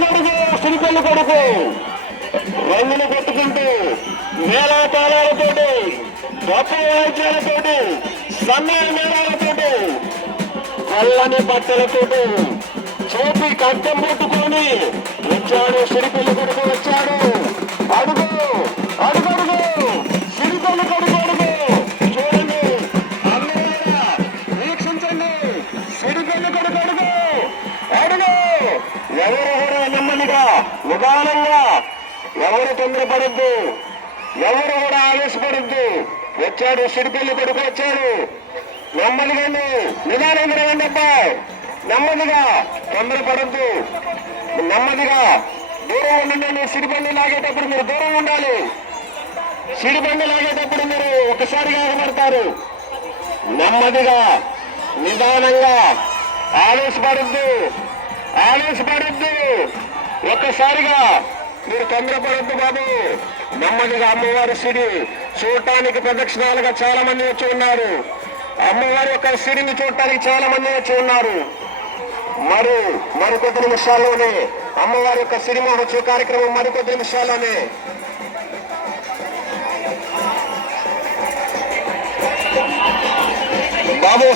అడుగడుగు సిరిపల్లి కొడుకు రంగులు కొట్టుకుంటూ మేళతాళాలతోటి గొప్ప వాయిద్యాలతోటి సన్నాయ మేళాలతోటి తెల్లని బట్టలతోటి చూపి కట్టం పట్టుకొని వచ్చాడు సిరిపల్లి కొడుకు వచ్చాడు. అడుగు అడుగడుగు సిరిపల్లి కొడుకు అడుగు చూడండి, అందరూ వీక్షించండి. సిరిపల్లి కొడుకు అడుగు అడుగు. ఎవరు కూడా నెమ్మదిగా నిదానంగా, ఎవరు తొందరపడద్దు, ఎవరు కూడా ఆవేశపడద్దు. వచ్చాడు సిరిపల్లి కొడుకు వచ్చాడు. నెమ్మదిగానే నిదానంగా రండి అబ్బాయి, నెమ్మదిగా తొందరపడద్దు, నెమ్మదిగా దూరం ఉండండి. సిరిబండి లాగేటప్పుడు మీరు దూరం ఉండాలి. సిరిబండి లాగేటప్పుడు మీరు ఒకసారిగా ఆగబడతారు. నెమ్మదిగా నిదానంగా, ఆవేశపడద్దు ఆవేశపడద్దు, ఒక్కసారిగా మీరు తొందరపడద్దు బాబు. నెమ్మదిగా అమ్మవారి సిరి చూడటానికి ప్రదక్షిణాలుగా చాలా మంది వచ్చి ఉన్నారు. అమ్మవారి యొక్క సిరిని చూడటానికి చాలా మంది వచ్చి ఉన్నారు. మరికొద్ది నిమిషాల్లోనే అమ్మవారి యొక్క సిరి మహోత్సవ కార్యక్రమం మరికొద్ది నిమిషాల్లోనే. బాబు